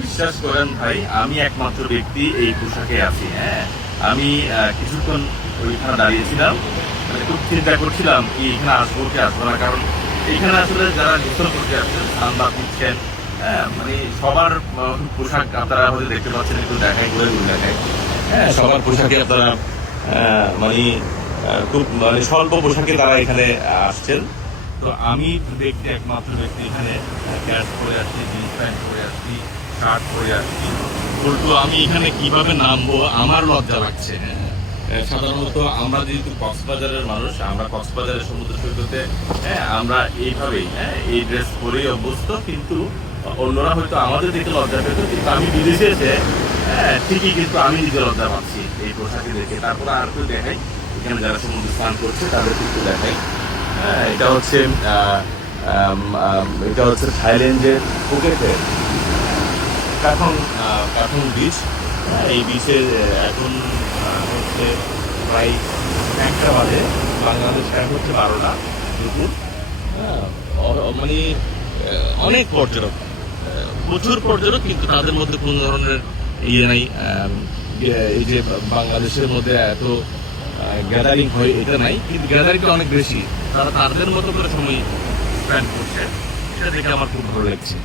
বিশ্বাস করেন ভাই, আমি একমাত্র ব্যক্তি এই পোশাকে আছি। হ্যাঁ, আমি কিছুক্ষণ ওইখানে দাঁড়িয়েছিলাম, মানে খুব চিন্তা করছিলাম কি এখানে আসবো কি আসবো না, কারণ এখানে আসলে যারা গোসল করতে আসছেন সানবাদ দিচ্ছেন, হ্যাঁ, মানে সবার পোশাক আপনারা হয়তো দেখতে পাচ্ছেন, একটু দেখাই করে দেখায়। হ্যাঁ, সবার পোশাকে আপনারা মানে খুব মানে স্বল্প পোশাকে তারা এখানে আসছেন। তো আমি ব্যক্তি একমাত্র ব্যক্তি এখানে ক্যাশ পরে আসছি, জিন্স প্যান্ট পরে আসছি, শার্ট পরে আসছি। উল্টো আমি এখানে কিভাবে নামবো আমার লজ্জা লাগছে। সাধারণত আমরা যেহেতু কক্সবাজারের মানুষ, আমরা কক্সবাজারের সমুদ্র সৈকতে, হ্যাঁ, আমরা এইভাবেই, হ্যাঁ, এই ড্রেস পরেই অভ্যস্ত, কিন্তু অন্যরা হয়তো আমাদের দেখে লজ্জা পেত, কিন্তু আমি বিদেশে এসে, হ্যাঁ, ঠিকই কিন্তু আমি নিজে লজ্জা পাচ্ছি এই পোশাকে দেখে। তারপরে আর কেউ দেখাই, এখানে যারা সমুদ্র স্নান করছে তাদের কিন্তু দেখাই। হ্যাঁ, এটা হচ্ছে থাইল্যান্ডের ফুকেটে কার্টুন কার্টুন বিচ। এই বিচের এখন হচ্ছে প্রায় 1টা বাজে, বাংলাদেশ টাইম হচ্ছে 12টা দুপুর। হ্যাঁ, মানে অনেক পর্যটক, প্রচুর পর্যটক, কিন্তু তাদের মধ্যে কোনো ধরনের ইয়ে নাই। এই যে বাংলাদেশের মধ্যে এত গ্যাদারিং হয় এটা নাই, কিন্তু গ্যাদারিংটা অনেক বেশি। তারা তাদের মতো করে সময় স্পেন্ড করছে, সেটা দেখে আমার খুব ভালো লাগছে।